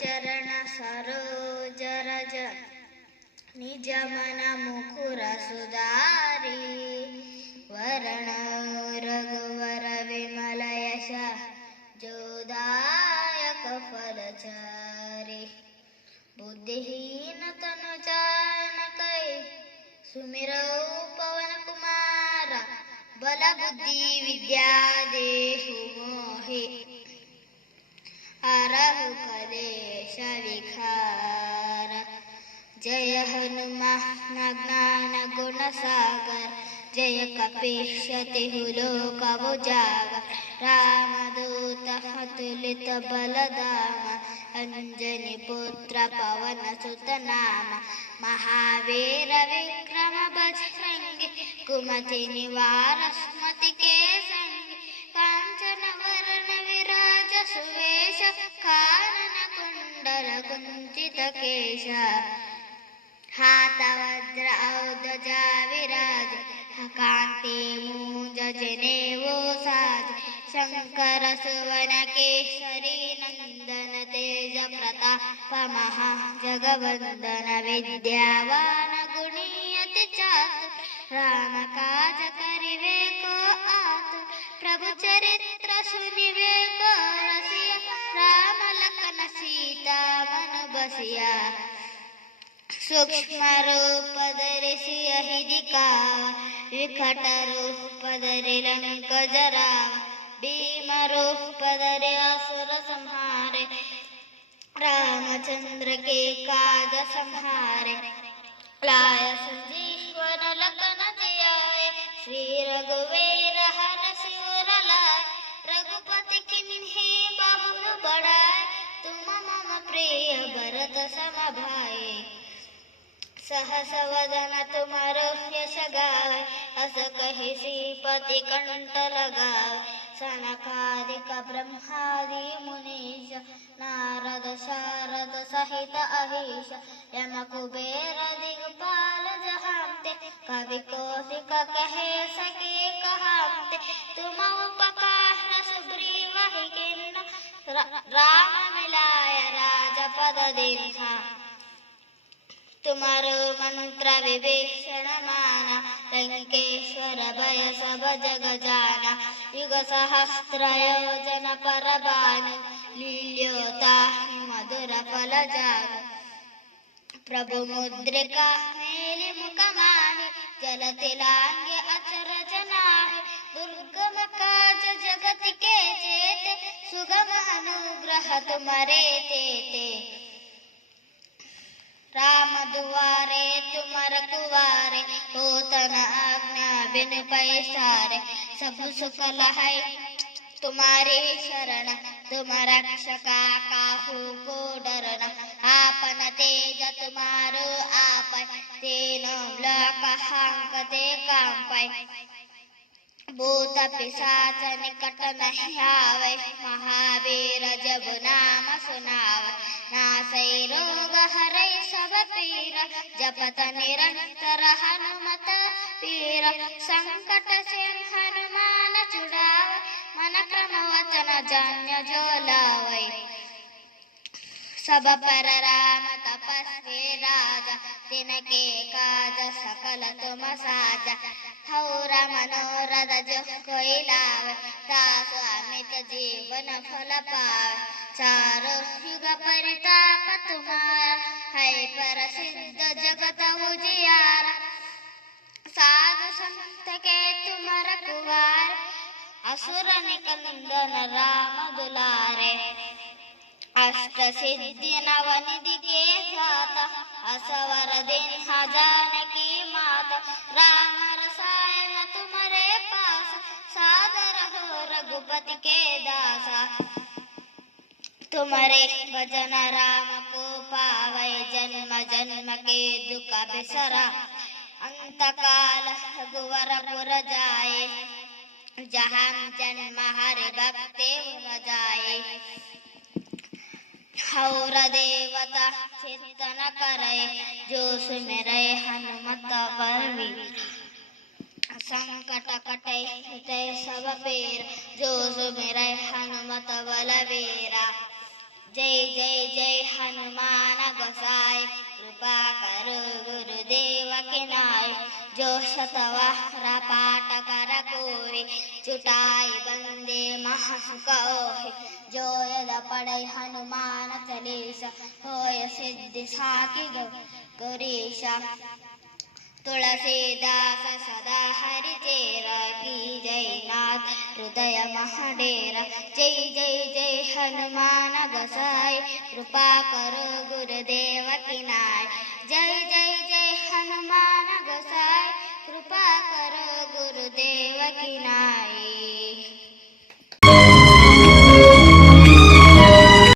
चरण सरोज रज निज मन मुकुर सुधारी वरण रघुवर विमल यश जोदायक फलचारी बुद्धिहीन तनु जान सुमिरौ पवन कुमार बल बुद्धि विद्या देहु मोहि हरहु कलेश विकार जय हनुमान ज्ञान गुण सागर जय कपीश तिहु लोक उजागर रामदूत अतुलित बलधाम अंजनी पुत्र पवन सुत नाम महावीर विक्रम बजरंगी कुमति निवार स्मृति के संगी कांचन वरण विराज सुवेश कानन कुंडल कुंचित केश हाथ वज्र औध्वजा विराज कांति मूंज जनेऊ साज शंकर सुवन केसरी नंदन तेज प्रताप महा जगवंदन विद्यावान गुणी अति चातुर राम काज करिवे को आतुर प्रभु चरित्र सुनिवे को रसिया राम लखन सीता मन बसिया सूक्ष्म रूप धरि सियहि दिखावा विकट रूप धरि लंक जरावा भीम रूप धरि असुर संहारे रामचंद्र के काज संहारे लाय संजीवन लखन जियाए श्री रघुवीर हरषि उर लाए रघुपति किन्हीं बहु बढ़ाए तुम मम प्रिय भरत सम भाई सहस वदन तुम्हारो यश गावे अस कहि श्रीपति कंठ लगावे सनकादिक ब्रह्मादि मुनीश नारद शारद सहित अहिष यम कुबेर दिगपाल जहांते कवि कौशिक कहे सके कहांते तुम उपकार सुग्रीव ही किन्ना राम मिलाय राजपद दीन्हा तुम्हारो मंत्र विभीषण माना लंकेश्वर भय सब जग जाना युग सहस्त्र योजन पर भानु लील्योता मधुर फल जानु प्रभु मुद्रिका मेलि मुख माहि जलति लांघ्य अचरज नाहि दुर्गम काज जगत के जेते सुगम अनुग्रह तुम्हारे तेते राम दुआरे तुम रखवारे होतन आज्ञा बिन पैसारे सब सुख लहै तुम्हारी शरण तुम रक्षका काहू को डरना आपन तेज तुम्हारो आपै तीनों लोक हांकते कांपै भूत पिशाच निकट नहीं आवे महावीर जब नाम सुनावे नासै रोग हरै सब पीर जपत निरंतर हनुमत पीर संकट से हनुमान छुड़ावे मन क्रम वचन जन्य जो लावे सब पर राम तपस्वी राजा तिनके काज सकल तुम साजा हौर मनोरथ जो कोई लावे तासु अमित जीवन फल पावे चारों युग परिताप तुम्हारा है प्रसिद्ध जगत उजियारा साधु संत के तुम रखवार असुर निकंदन राम दुलारे अष्ट सिद्धि नवनिधि के जाता असवर दिन जानकी माता राम रसायन तुम्हारे पास सादर हो रघुपति के दासा तुम्हारे भजन राम को पावे जन्म जन्म के दुख बिसरा अंत काल रघुवर पुर जाए जहाँ जन्म हरि भक्ति जाए हौर देवता चिंतन करे जो सुमिरै हनुमत बलवीर संकट कटे सब पीर जो सुमिरै हनुमत बलवीरा जय जय जय हनुमान गोसाई कृपा करो गुरुदेव के नाय जो शतवाहरा पाठ कर कोई चुटाई बंदे महासुख ओहि जो यद पढ़ै हनुमान चालीसा होय सिद्धि साखी गौरीशा तुलसीदास सदा हरि चेरा की जय नाथ हृदय महाडेरा जय जय जय हनुमान गोसाई कृपा करो गुरुदेव की नाय जय जय जय हनुमान गोसाई कृपा करो गुरुदेव की नाय।